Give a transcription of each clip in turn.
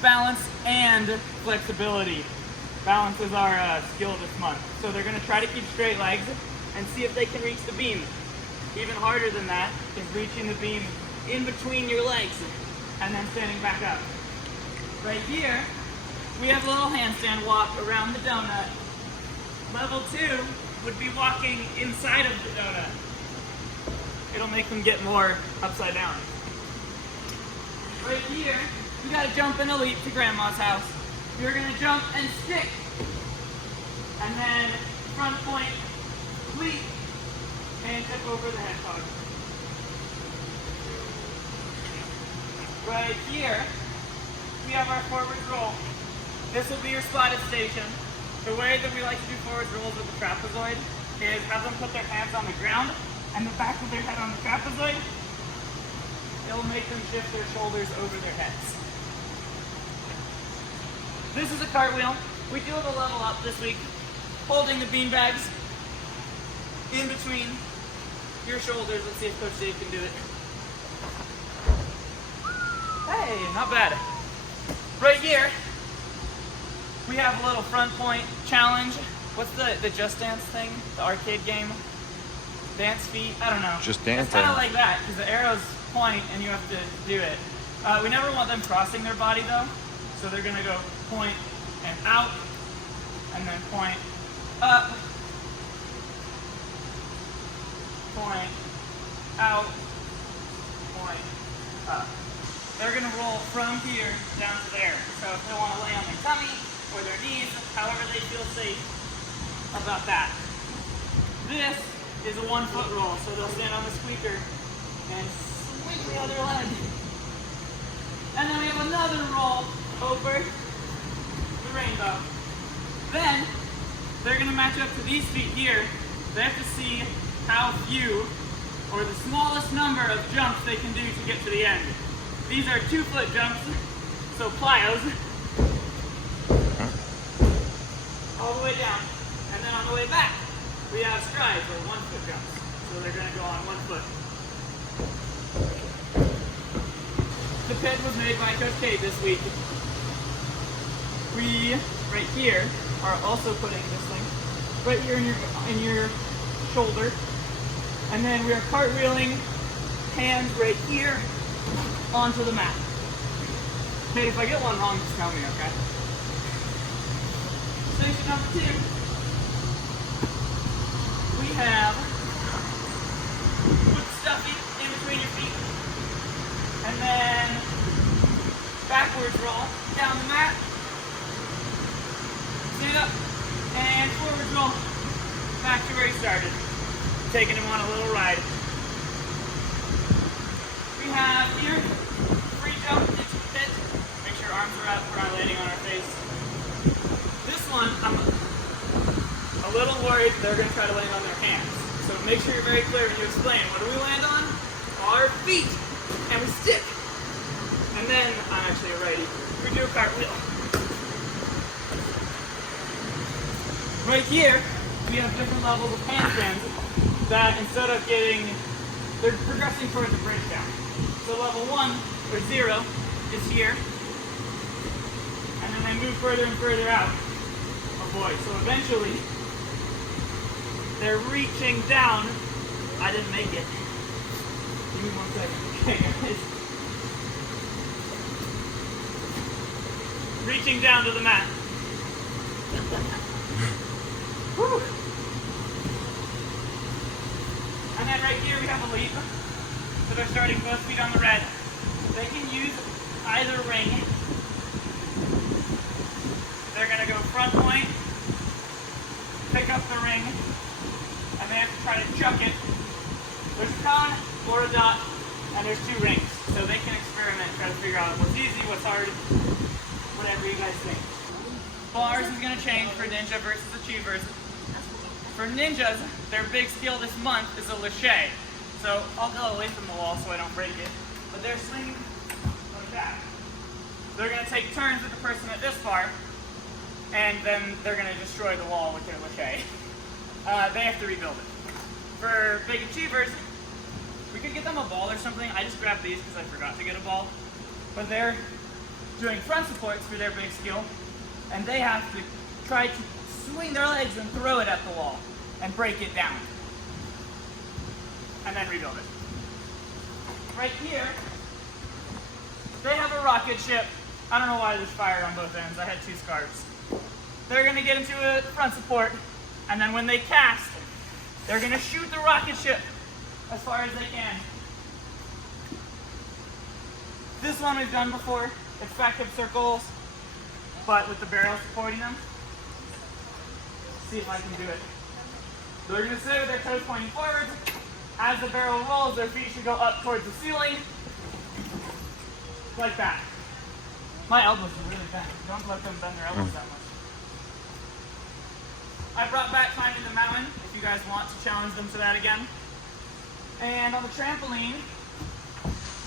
balance and flexibility. Balance is our skill this month. So they're gonna try to keep straight legs and see if they can reach the beam. Even harder than that is reaching the beam in between your legs and then standing back up. Right here, we have a little handstand walk around the donut. Level 2 would be walking inside of the donut. It'll make them get more upside down. Right here, we gotta jump in a leap to grandma's house. You're gonna jump and stick. And then front point, leap, and tip over the hedgehog. Right here, we have our forward roll. This will be your spotted station. The way that we like to do forward rolls with the trapezoid is have them put their hands on the ground and the back of their head on the trapezoid. It'll make them shift their shoulders over their heads. This is a cartwheel. We do have a level up this week, holding the bean bags in between your shoulders. Let's see if Coach Dave can do it. Hey, not bad. Right here, we have a little front point challenge. What's the Just Dance thing? The arcade game? Dance feet? I don't know. Just dancing. It's kind of like that, because the arrows point and you have to do it. We never want them crossing their body though, so they're gonna go point and out, and then point up, point out, point up. They're gonna roll from here down to there. So if they want to lay on their tummy or their knees, however they feel safe about that. This is a 1 foot roll, so they'll stand on the squeaker and swing the other leg. And then we have another roll over the rainbow. Then they're gonna match up to these feet here. They have to see how few or the smallest number of jumps they can do to get to the end. These are 2 foot jumps, so plyos, all the way down. And then on the way back, we have strides or 1 foot jumps. So they're gonna go on 1 foot. The pin was made by Coach Kate this week. We, right here, are also putting this thing right here in your shoulder. And then we are cartwheeling hands right here onto the mat. Kate, if I get one wrong, just tell me, okay? Station number 2. We have put stuffy in between your feet. And then backwards roll down the mat. Stand up and forward roll back to where you started. Taking him on a little ride. We have here free jump into the pit. Make sure arms are up, we're not landing on our face. This one, I'm a little worried they're going to try to land on their hands. So make sure you're very clear when you explain. What do we land on? Our feet. And we stick. And then, I'm actually a righty, we do a cartwheel. Right here, we have different levels of handstands that instead of they're progressing towards a breakdown. So level 1, or 0, is here. And then they move further and further out. Oh boy, so eventually, they're reaching down. I didn't make it. Give me 1 second. Okay, guys. Reaching down to the mat. Whew. And then right here we have a leap. So they're starting both feet on the red. They can use either ring. They're going to go front point, pick up the ring, and they have to try to chuck it. There's a cone or a dot, and there's 2 rings. So they can experiment, try to figure out what's easy, what's hard, whatever you guys think. Bars is going to change for ninja versus achievers. For ninjas, their big skill this month is a lache. So I'll go away from the wall so I don't break it. But they're swinging like that. They're going to take turns with the person at this bar, and then they're going to destroy the wall with their lache. They have to rebuild it. For big achievers, we could get them a ball or something. I just grabbed these because I forgot to get a ball. But they're doing front supports for their big skill, and they have to try to swing their legs and throw it at the wall and break it down. And then rebuild it. Right here, they have a rocket ship. I don't know why there's fire on both ends. I had 2 scarves. They're gonna get into a front support, and then when they cast, they're gonna shoot the rocket ship as far as they can. This one we've done before. It's back up circles, but with the barrel supporting them. See if I can do it. So they're gonna sit with their toes pointing forward. As the barrel rolls, their feet should go up towards the ceiling, like that. My elbows are really bent. Don't let them bend their elbows that much. I brought back climbing the mountain, if you guys want to challenge them to that again. And on the trampoline,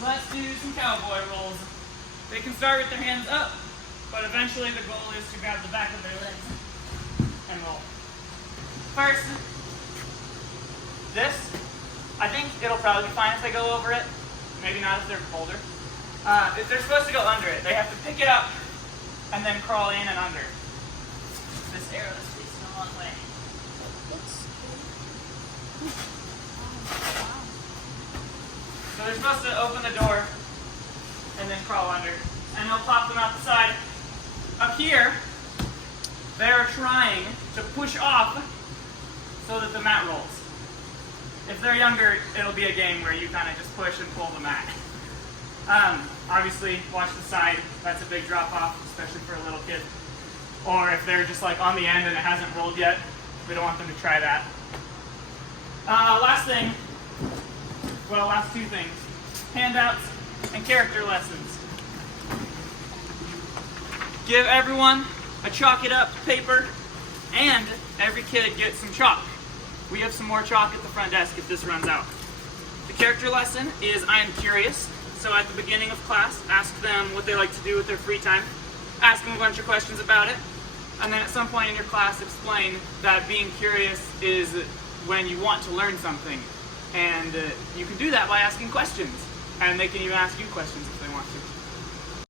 let's do some cowboy rolls. They can start with their hands up, but eventually the goal is to grab the back of their legs and roll. First, this, I think it'll probably be fine if they go over it. Maybe not if they're older. If they're supposed to go under it, they have to pick it up and then crawl in and under. This arrow is facing the wrong way. So they're supposed to open the door and then crawl under. And they'll pop them out the side. Up here, they're trying to push off so that the mat rolls. If they're younger, it'll be a game where you kind of just push and pull the mat. Obviously, watch the side. That's a big drop off, especially for a little kid. Or if they're just like on the end and it hasn't rolled yet, we don't want them to try that. Last two things. Handouts and character lessons. Give everyone a chalk it up paper, and every kid gets some chalk. We have some more chalk at the front desk if this runs out. The character lesson is I am curious. So at the beginning of class, ask them what they like to do with their free time. Ask them a bunch of questions about it. And then at some point in your class, explain that being curious is when you want to learn something. And you can do that by asking questions. And they can even ask you questions if they want to.